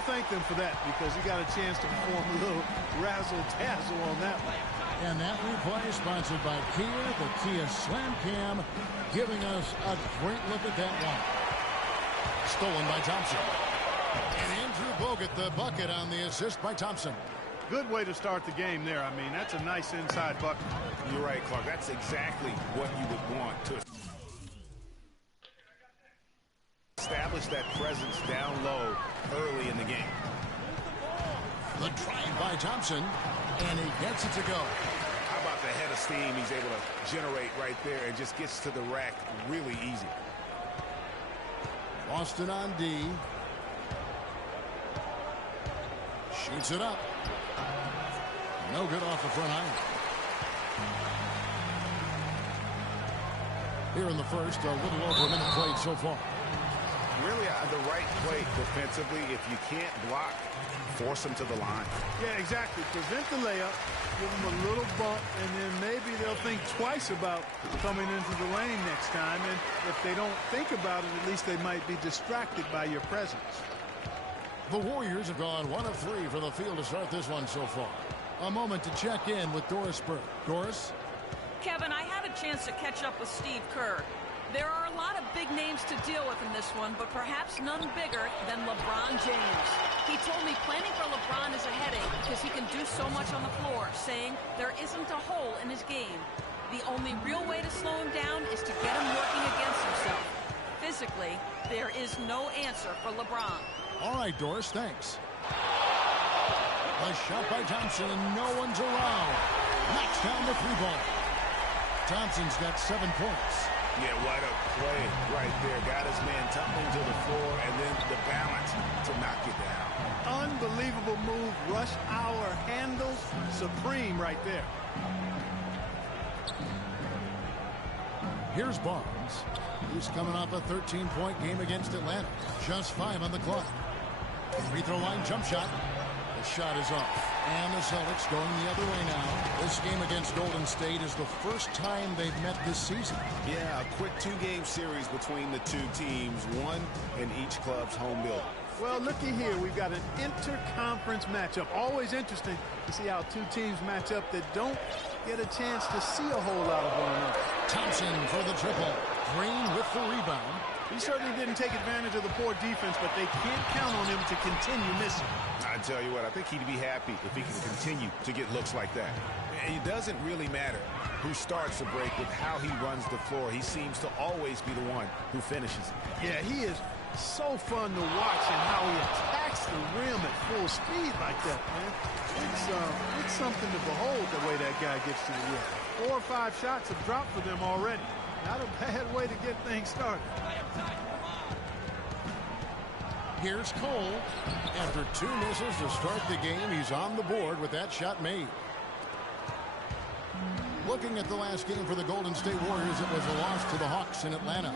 he'll thank them for that because he got a chance to perform a little razzle-dazzle on that one. And that replay sponsored by Kia, the Kia Slam Cam, giving us a great look at that one. Stolen by Thompson. And Andrew Bogut, the bucket on the assist by Thompson. Good way to start the game there. I mean, that's a nice inside bucket. You're right, Clark. That's exactly what you would want to establish that presence down low early in the game. The drive by Thompson, and he gets it to go. How about the head of steam he's able to generate right there and just gets to the rack really easy. Boston on D. Shoots it up. No good off the front iron. Here in the first, a little over a minute played so far. Really the right play defensively. If you can't block, force them to the line. Yeah, exactly. Prevent the layup, give them a little bump, and then maybe they'll think twice about coming into the lane next time. And if they don't think about it, at least they might be distracted by your presence. The Warriors have gone 1 of 3 for the field to start this one so far. A moment to check in with Doris Burke. Doris? Kevin, I had a chance to catch up with Steve Kerr. There are a lot of big names to deal with in this one, but perhaps none bigger than LeBron James. He told me planning for LeBron is a headache because he can do so much on the floor, saying there isn't a hole in his game. The only real way to slow him down is to get him working against himself. Physically, there is no answer for LeBron. All right, Doris, thanks. A shot by Thompson, and no one's around. Knocks down the 3-ball. Thompson's got 7 points. Yeah, what a play right there. Got his man tumbling to the floor, and then the balance to knock it down. Unbelievable move. Rush hour handles supreme right there. Here's Barnes. He's coming off a 13-point game against Atlanta. Just 5 on the clock. Free throw line jump shot. The shot is off. And the Celtics going the other way now. This game against Golden State is the first time they've met this season. Yeah, a quick 2-game series between the two teams, one in each club's home building. Well, looky here. We've got an inter-conference matchup. Always interesting to see how two teams match up that don't get a chance to see a whole lot of one another. Thompson for the triple. Green with the rebound. He certainly didn't take advantage of the poor defense, but they can't count on him to continue missing. I tell you what, I think he'd be happy if he can continue to get looks like that. It doesn't really matter who starts the break with how he runs the floor. He seems to always be the one who finishes it. Yeah, he is so fun to watch and how he attacks the rim at full speed like that, man. It's something to behold the way that guy gets to the rim. 4 or 5 shots have dropped for them already. Not a bad way to get things started. Here's Cole. After 2 misses to start the game, he's on the board with that shot made. Looking at the last game for the Golden State Warriors, it was a loss to the Hawks in Atlanta.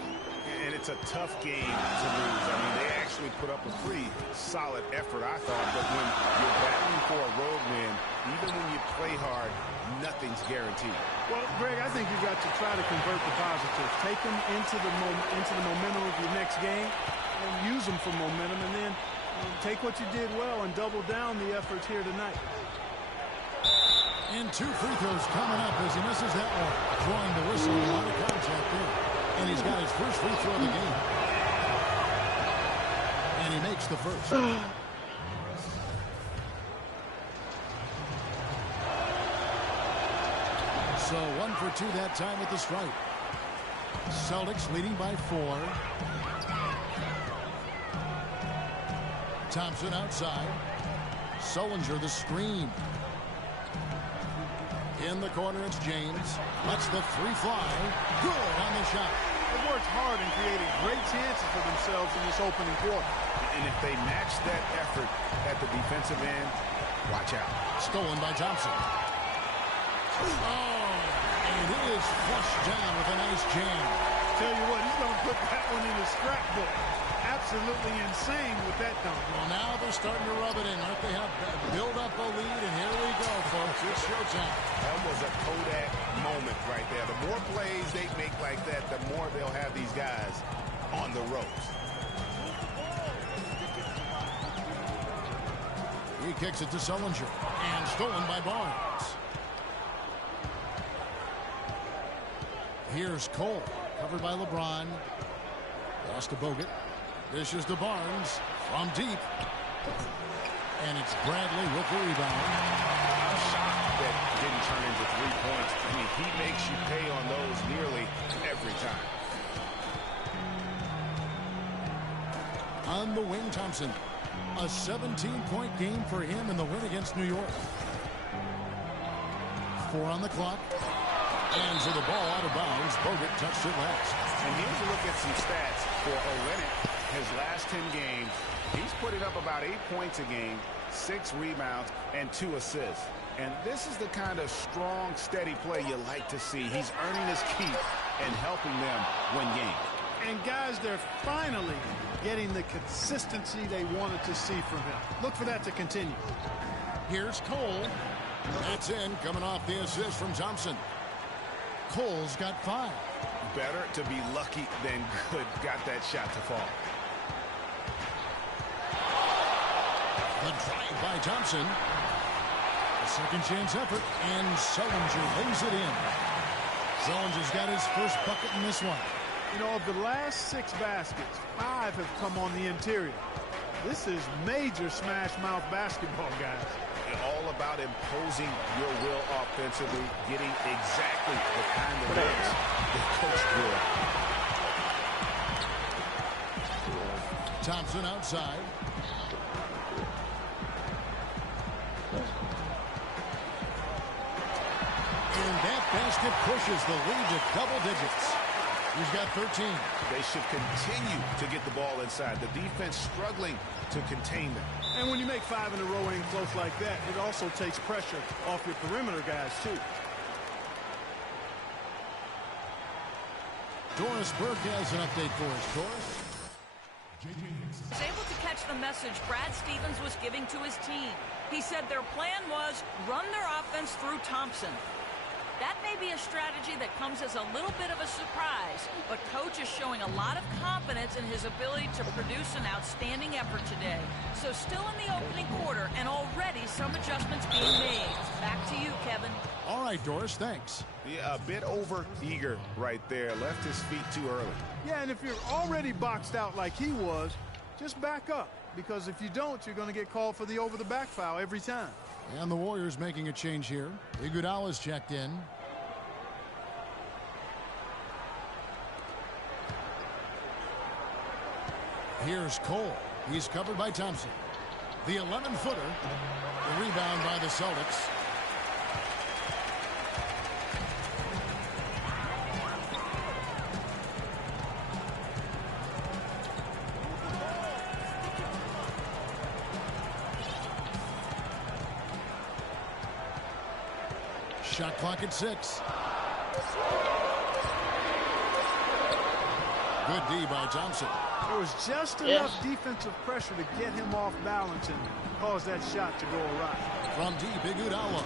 And it's a tough game to lose. I mean, they actually put up a pretty solid effort, I thought. But when you're battling for a road win, even when you play hard, nothing's guaranteed. Well, Greg, I think you got to try to convert the positives. Take them into the momentum of your next game and use them for momentum, and then take what you did well and double down the efforts here tonight. And 2 free throws coming up as he misses that one. Drawing the whistle, a lot of contact there. And he's got his first free throw of the game. And he makes the first. So 1 for 2 that time with the strike. Celtics leading by 4. Thompson outside. Sullinger the screen. In the corner, it's James. Lets the 3 fly. Good on the shot. They've worked hard and created great chances for themselves in this opening quarter. And if they match that effort at the defensive end, watch out. Stolen by Thompson. Oh, and it is flushed down with a nice jam. Tell you what, he's going to put that one in his scrapbook. Absolutely insane with that dunk. Well, now they're starting to rub it in. Aren't they? Have build up a lead, and here we go, folks. It's showtime. That was a Kodak moment right there. The more plays they make like that, the more they'll have these guys on the ropes. He kicks it to Sullinger. And stolen by Barnes. Here's Cole. Covered by LeBron. Lost to Bogut. Dishes to Barnes. From deep. And it's Bradley with the rebound. I'm shocked that didn't turn into 3 points. I mean, he makes you pay on those nearly every time. On the wing, Thompson. A 17-point game for him in the win against New York. 4 on the clock. And so the ball out of bounds. Bogut touched it last. And here's a look at some stats for Olynyk. His last 10 games, he's putting up about 8 points a game, 6 rebounds, and 2 assists. And this is the kind of strong, steady play you like to see. He's earning his keep and helping them win games. And guys, they're finally getting the consistency they wanted to see from him. Look for that to continue. Here's Cole. That's in, coming off the assist from Thompson. Cole's got 5. Better to be lucky than good. Got that shot to fall. The drive by Thompson. A second chance effort, and Sullinger lays it in. Sullinger's got his first bucket in this one. You know, of the last 6 baskets, 5 have come on the interior. This is major smash-mouth basketball, guys. All about imposing your will offensively, getting exactly the kind of hits the coach would. Thompson outside. And that basket pushes the lead to double digits. He's got 13. They should continue to get the ball inside. The defense struggling to contain them. And when you make 5 in a row in close like that, it also takes pressure off your perimeter guys, too. Doris Burke has an update for us. Doris? Was able to catch the message Brad Stevens was giving to his team. He said their plan was run their offense through Thompson. That may be a strategy that comes as a little bit of a surprise, but Coach is showing a lot of confidence in his ability to produce an outstanding effort today. So still in the opening quarter, and already some adjustments being made. Back to you, Kevin. All right, Doris, thanks. Yeah, a bit over-eager right there. Left his feet too early. Yeah, and if you're already boxed out like he was, just back up. Because if you don't, you're going to get called for the over-the-back foul every time. And the Warriors making a change here. Iguodala's checked in. Here's Cole. He's covered by Thompson. The 11-footer. The rebound by the Celtics. Shot clock at 6. Good D by Thompson. There was just enough defensive pressure to get him off balance and cause that shot to go awry. From deep, Iguodala.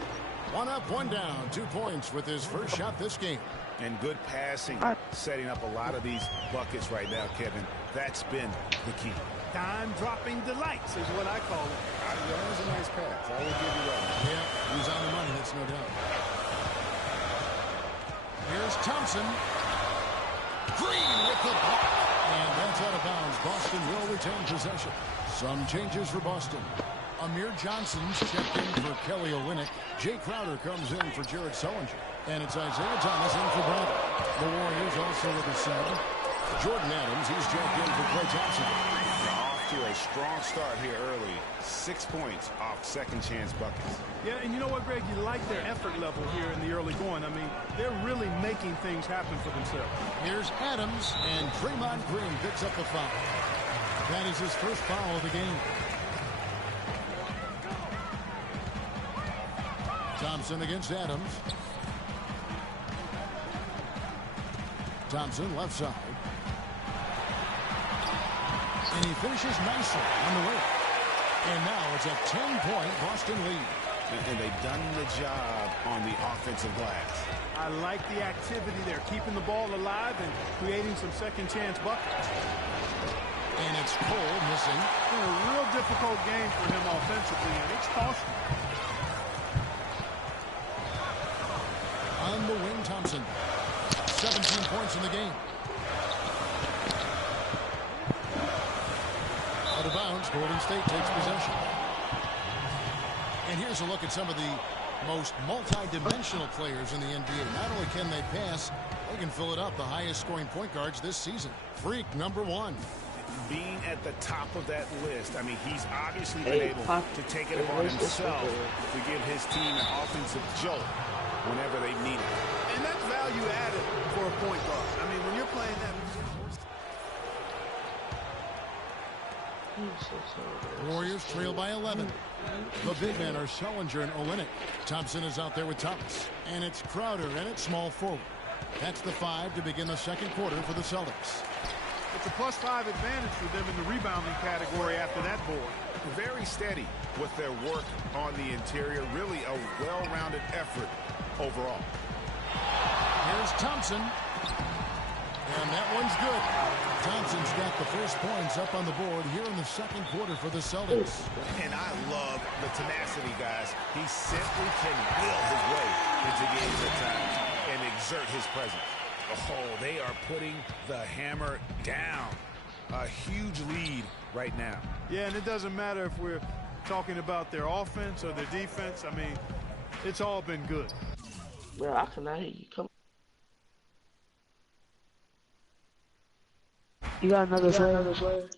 1 up, 1 down. 2 points with his first shot this game. And good passing, setting up a lot of these buckets right now, Kevin. That's been the key. Dime-dropping delights is what I call it. That was a nice pass. I will give you that. Yeah, he's on the money, that's no doubt. Here's Thompson. Green with the block. And that's out of bounds. Boston will retain possession. Some changes for Boston. Amir Johnson's checked in for Kelly Olynyk. Jay Crowder comes in for Jared Sullinger. And it's Isaiah Thomas in for Bradley. The Warriors also with a sub. Jordan Adams, he's checked in for Klay Thompson. Off to a strong start here early. 6 points off second chance buckets. Yeah, and you know what, Greg? You like their effort level here in the early going. I mean, they're really making things happen for themselves. Here's Adams, and Draymond Green picks up the foul. That is his first foul of the game. Thompson against Adams. Thompson left side. And he finishes nicely on the way. And now it's a 10-point Boston lead. And they've done the job on the offensive glass. I like the activity there, keeping the ball alive and creating some second chance buckets. And it's Cole missing. It's been a real difficult game for him offensively, and it's costly. On the wing, Thompson. 17 points in the game. Out of bounds, Golden State takes possession. And here's a look at some of the most multi-dimensional players in the NBA. Not only can they pass, they can fill it up. The highest scoring point guards this season. Freak number 1. Being at the top of that list, I mean, he's obviously been able to take it upon himself to give his team an offensive jolt whenever they need it. And that's value added for a point guard. I mean, when you're playing that. Warriors trail by 11. The big men are Sellinger and Olynyk. Thompson is out there with Thomas. And it's Crowder and it's small forward. That's the 5 to begin the second quarter for the Celtics. It's a +5 advantage for them in the rebounding category after that board. Very steady with their work on the interior. Really a well-rounded effort overall. Here's Thompson. And that one's good. Thompson's got the first points up on the board here in the second quarter for the Celtics. And I love the tenacity, guys. He simply can will his way into games at times and exert his presence. Oh, they are putting the hammer down. A huge lead right now. Yeah, and it doesn't matter if we're talking about their offense or their defense. I mean, it's all been good. Bro, I cannot hear you. Come. You got another player?